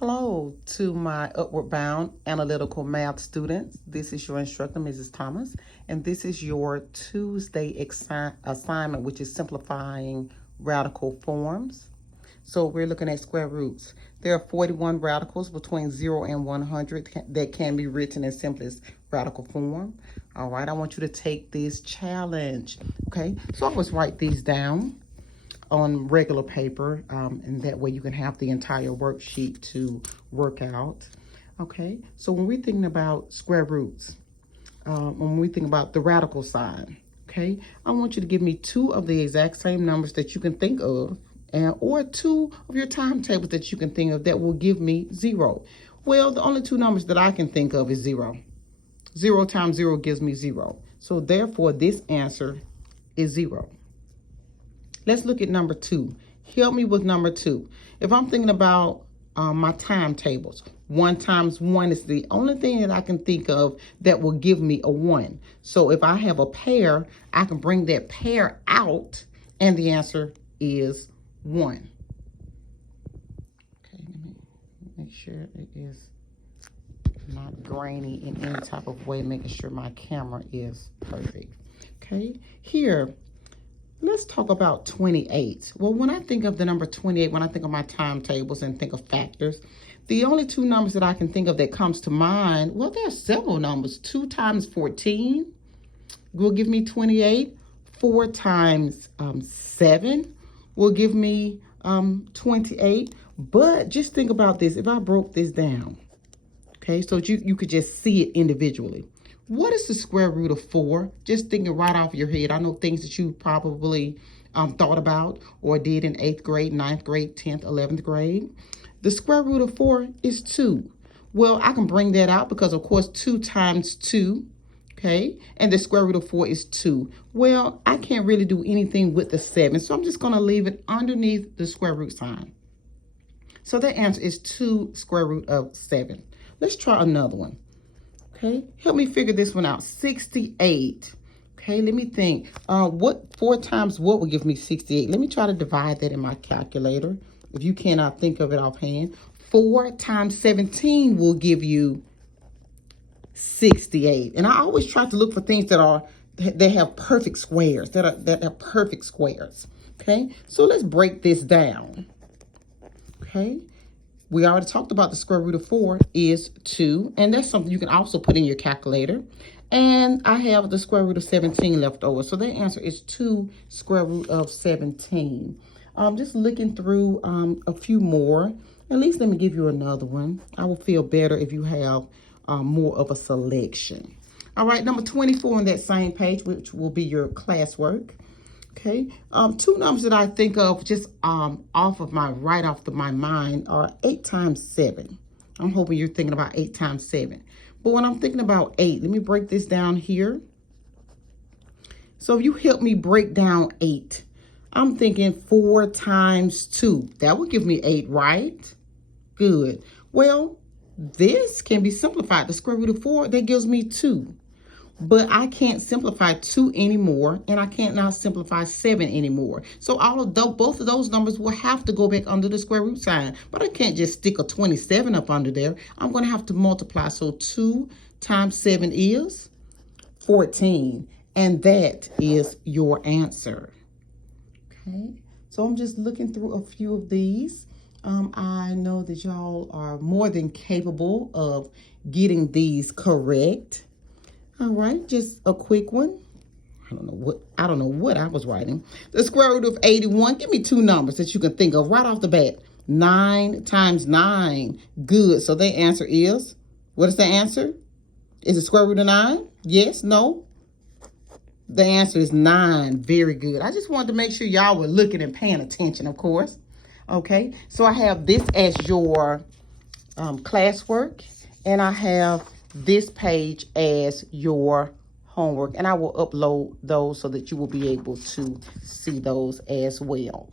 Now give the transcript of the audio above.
Hello to my Upward Bound Analytical Math students. This is your instructor, Mrs. Thomas, and this is your Tuesday assignment, which is simplifying radical forms. So we're looking at square roots. There are 41 radicals between 0 and 100 that can be written in simplest radical form. All right, I want you to take this challenge. Okay, so I always write these down on regular paper, and that way you can have the entire worksheet to work out. Okay, so when we're thinking about square roots, when we think about the radical sign, okay, I want you to give me two of the exact same numbers that you can think of, or two of your timetables that you can think of that will give me 0. Well, the only two numbers that I can think of is 0. 0 times 0 gives me 0. So therefore, this answer is 0. Let's look at number 2. Help me with number 2. If I'm thinking about my timetables, 1 times 1 is the only thing that I can think of that will give me a 1. So if I have a pair, I can bring that pair out, and the answer is 1. Okay, let me make sure it is not grainy in any type of way, making sure my camera is perfect. Okay, here, let's talk about 28. Well, when I think of the number 28, when I think of my timetables and think of factors, the only two numbers that I can think of that comes to mind, well, there are several numbers. 2 times 14 will give me 28. 4 times 7 will give me 28. But just think about this. If I broke this down, okay, so you could just see it individually. What is the square root of 4? Just thinking right off your head. I know things that you probably thought about or did in 8th grade, 9th grade, 10th, 11th grade. The square root of 4 is 2. Well, I can bring that out because, of course, 2 times 2, okay? And the square root of 4 is 2. Well, I can't really do anything with the 7, so I'm just going to leave it underneath the square root sign. So that answer is 2 square root of 7. Let's try another one. Okay, help me figure this one out. 68. Okay, let me think. What 4 times what will give me 68? Let me try to divide that in my calculator. If you cannot think of it offhand, 4 times 17 will give you 68. And I always try to look for things that have perfect squares, that are perfect squares. Okay, so let's break this down. Okay. We already talked about the square root of 4 is 2, and that's something you can also put in your calculator. And I have the square root of 17 left over, so that answer is 2 square root of 17. Just looking through a few more. At least let me give you another one. I will feel better if you have more of a selection. All right, number 24 on that same page, which will be your classwork. Okay, two numbers that I think of just right off my mind are 8 times 7. I'm hoping you're thinking about 8 times 7. But when I'm thinking about 8, let me break this down here. So if you help me break down 8, I'm thinking 4 times 2. That would give me 8, right? Good. Well, this can be simplified. The square root of 4, that gives me 2. But I can't simplify 2 anymore, and I can't now simplify 7 anymore. So both of those numbers will have to go back under the square root sign. But I can't just stick a 27 up under there. I'm going to have to multiply. So 2 times 7 is 14. And that is your answer. Okay, so I'm just looking through a few of these. I know that y'all are more than capable of getting these correct. All right, just a quick one. I don't know what I was writing. The square root of 81. Give me two numbers that you can think of right off the bat. 9 times 9. Good. So the answer is, what is the answer? Is it square root of 9? Yes, no? The answer is 9. Very good. I just wanted to make sure y'all were looking and paying attention, of course. Okay, so I have this as your classwork, and I have this page as your homework, and I will upload those so that you will be able to see those as well.